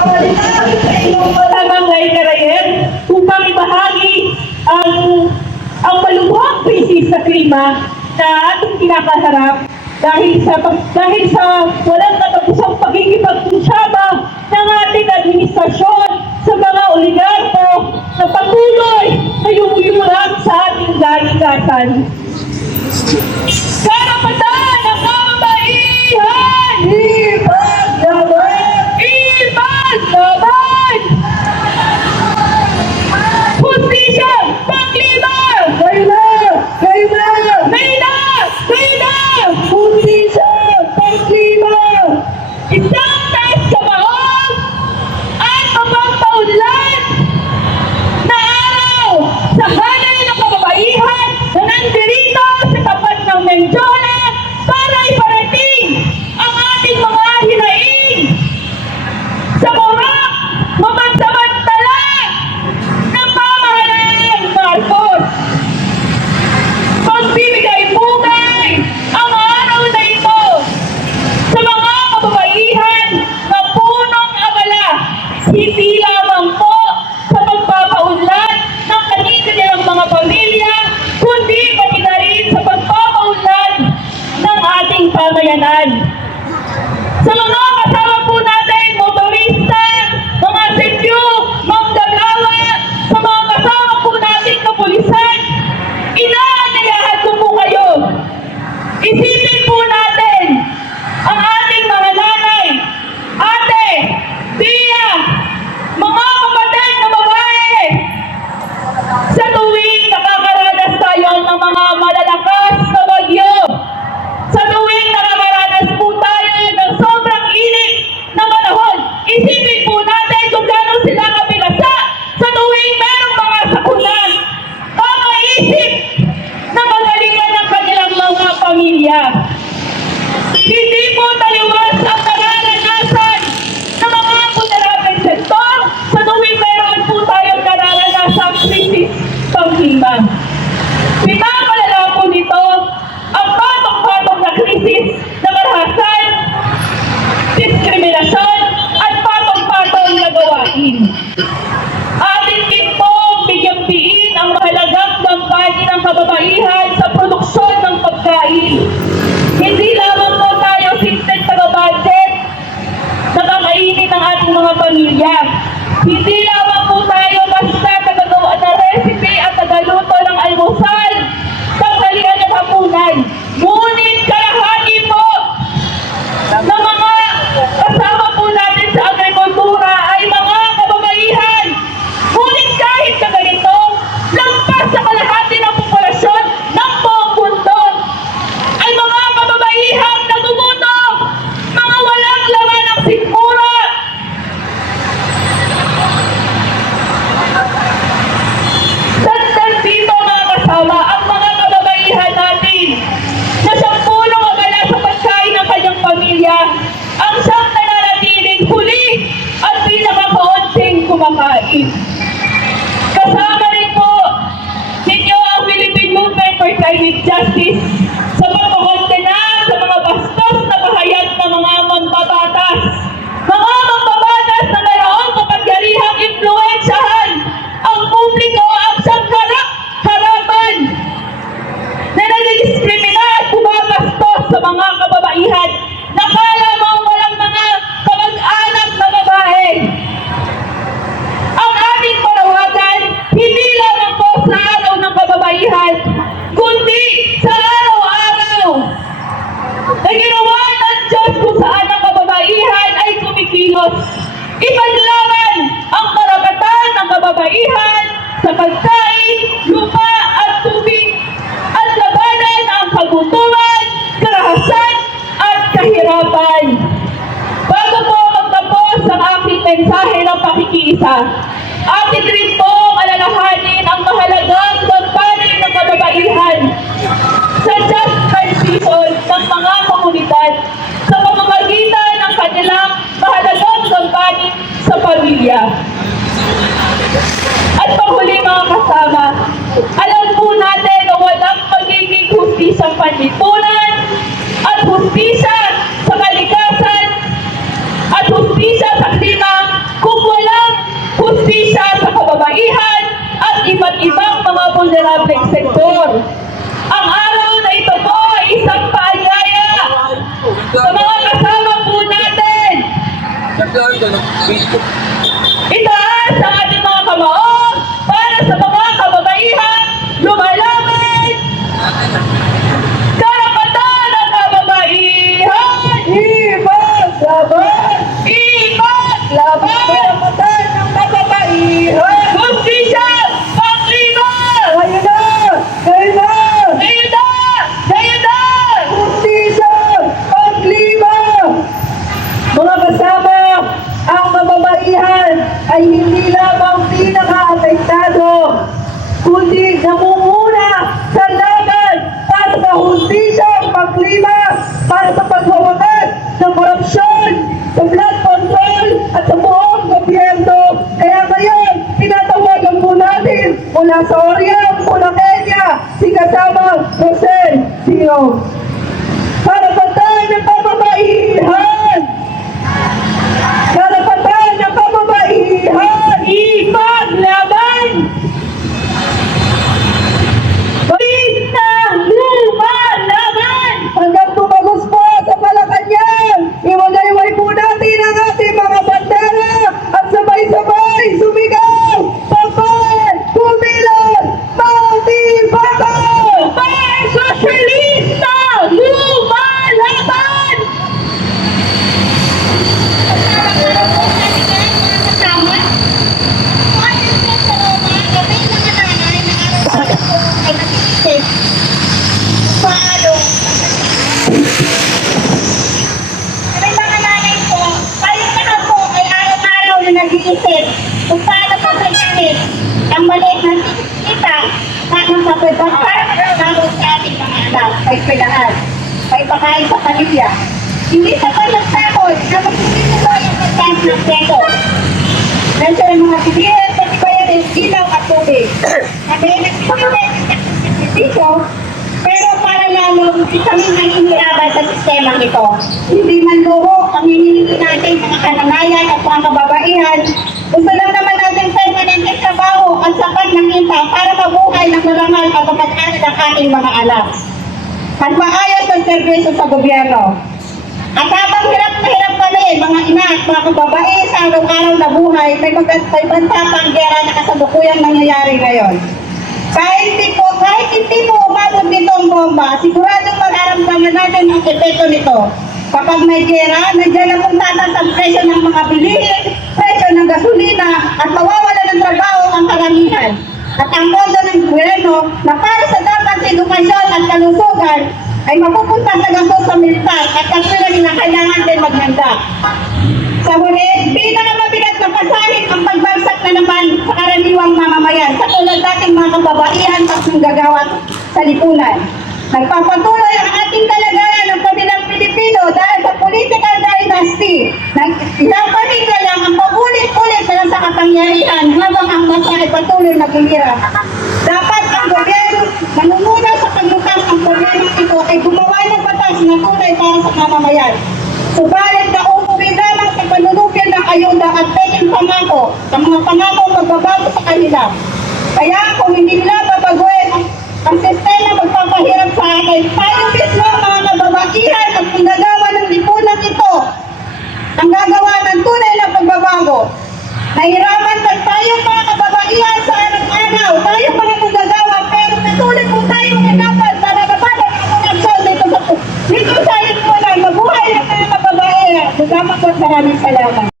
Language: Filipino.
sa inyong barangay Carayen upang ibahagi ang malubhang krisis sa klima na ating kinakaharap dahil sa walang katapusang pagkikipagkunsyaba ng ating administrasyon sa mga oligarko na patuloy na yumuyulang sa ating galikasan. Karapatan ng kababaihan! Ipaglaban! Ipaglaban! Hustisya! Panglima! Kayla! Kayla! Kayla! Kayla! Hustisya! Panglima! Isang taas kabaong at mapagpaunlad na araw sa hanay ng kababaihan na nandirito sa tapat ng Menjola para iparating ang ating mga hinaing sa murak mapansamantala ng pamahalaan Marcos. Pagbibigay bugay ang araw na ito sa mga kababaihan na punong abala, hindi lamang po sa pagpapaunlad ng kanilang mga pamilya, kundi pati na rin sa pagpapaunlad ng ating pamayanan. Sa mga kasama po natin, motorista, mga sedyo, manggagawa, sa mga kasama po natin kapulisan, inaanyayahan ko po kayo. Isipin po natin ang ating mga nanay, ate, tiya, mga kapatid na babae. Sa tuwing nakakaranas tayo ng mga malalakas na bagyo, sa tuwing nakakaranas po tayo ng sobrang init na panahon, isipin po natin kung gano'n sila kabilasa sa tuwing merong mga sakuna. Pamaisip na magalingan ng kanilang mga pamilya. Hindi po taliwas ang nararanasan ng mga vulnerable sector sa tuwing meron po tayong nararanasang krisis pang-klima. Pinakalala po nito ang patong-patong na krisis na karahasan, diskriminasyon at patong-patong na gawain. Atin din po bigyang diin ang mahalagang gampanin ng kababaihan sa produksyon ng pagkain. Hindi lamang po tayo simpleng taga-budget na kakainin ng ating mga pamilya. Hindi lamang po tayo basta tagagawa na recipe at tagaluto ng almusal, tanghalian at hapunan. Ngunit kalahati po ng mga kasama po natin sa agrikultura ay mga kababaihan. Ngunit kahit na ganito, lampas sa kalahati ng populasyon ng buong mundo ay mga kababaihan nagugutom, mga walang laman ng sikmura. Dagdag dito mga kasama ang mga kababaihan natin na siyang punong abala sa pagkain ng kanyang pamilya, ang siyang nananatiling huli at pinakakaunting kumakain. Kasama rin po ninyo ang Philippine Movement for Climate Justice sa pagkakondena sa mga bastos na pahayag ng mga mambabatas. Mga mambabatas na mayroong kapangyarihang impluwensyahan ang publiko at siyang harapan na nadidiskrimina at bumabastos sa mga kababaihan na kala mo walang mga kamag-anak na babae. Ang ating panawagan, hindi lamang po sa araw ng kababaihan, kundi sa araw-araw na ginawa ng Diyos kung saan ang kababaihan ay kumikilos. Ipaglaban ang karapatan ng kababaihan sa pagkain, lupa at tubig at labanan ang kagutuman, karahasan at kahirapan. Bago po magtapos ang aking mensahe ng pakikiisa, atin rin po alalahanin ang mahalagang gampanin ng kababaihan sa just transition ng mga komunidad sa pamamagitan ng kanilang mahalagang gampanin sa pamilya. At panghuli mga kasama, alam po natin na walang magiging hustisang panlipunan at hustisya sa kalikasan at hustisya sa klima vulnerable sektor. Ang araw na ito po ay isang paanyaya sa mga kasama po natin. Itaas ang ating mga kamao para sa mga kababaihan lumalaban. Karapatan ng kababaihan! Ipaglaban! Ipaglaban! Karapatan ng kababaihan! Justisya! Panglima! Ngayon na! Ngayon na! Ngayon na! Ngayon na! Justisya! Panglima! Mga kasama, ang kababaihan ay hindi lamang pinaka-apektado, kundi namumuna sa laban para sa hustisya, paglima, para sa pagwawakas ng korupsyon, sa blood control at sa buong gobyerno. Kaya ngayon, tinatawagan po natin mula sa Oriam, mula Kenya, si kasama Rosel Sio. Karapatan ng kababaihan! Karapatan ng kababaihan! Ipaglaban! Balitang lumalaban! Hanggang tumagos po sa Malacanang, iwagay-way po natin ang ating mga bandera at sabay-sabay sumigaw! Papay! Kumilos! Matibakaw! Papay! Sosyalista! Lumalaban! Nag-iisip kung paano pagkakamit ang maliit na kita ng kapitbahay para makakawin sa ating mga anak, kaibigan, kaibakain sa pamilya. Hindi sa pagkakakot na magsusunod yung pagkakit ng peso. Nandiyan ang mga sibihin, pati bayan ng ilaw at tubig. Kami nagsisimilin sa dito, pero para lalong kami nanginiraban sa sistema ito. Hindi man luro ang hinihingi natin mga kananayan at mga kababaihan. Gusto lang naman natin permanente trabaho at sapat ng kita para mabuhay ng marangal at mapag-aral ang ating mga anak. At maayos ang serbisyo sa gobyerno. At habang hirap na hirap kami, mga ina at mga kababae sa araw-araw na buhay, may banta pang gera na kasalukuyang nangyayari ngayon. Kahit hindi po umabot nito ang bomba, siguradong mag-aramdaman natin ang epekto nito. Kapag may gera, nandiyan na pong tatas ang presyo ng mga bilihin, presyo ng gasolina, at mawawala ng trabaho ang karamihan. At ang pondo ng gobyerno na para sa dapat sa edukasyon at kalusugan ay mapupunta sa gastos sa militar at katulad na kailangan din maghanda. Sa huli, pinakamabigat na pasahin ang pagbagsak na naman sa karaniwang mamamayan, katulad dating mga kababaihan at manggagawa sa lipunan. Nagpapatuloy ang ating kalagayan ng kabilang Pilipino dahil sa political dynasty. Ilang pamilya lang ang paulit-ulit na sa kapangyarihan habang ang masa ay patuloy nagulira. Dapat ang gobyerno manununa sa paglutas ng problema ito ay gumawa ng batas na tunay para sa mamamayan. Subalit na umuwi lamang sa panunupyan ng ayuda at peking pangako sa mga pangako magbabago sa kanila. Kaya kung hindi nila babaguhin ang sistema magpapahirap sa akin, tayo mismo mga kababaihan at manggagawa ng lipunan ito ang gagawa ng tunay na pagbabago. Nahirapan pa tayo mga kababaihan sa araw-araw, tayo mga manggagawa, pero patuloy po tayo hanapan para mabalag ang koneksyon dito sa lipunan. Mabuhay ang mga kababaihan. Salamat po, maraming salamat.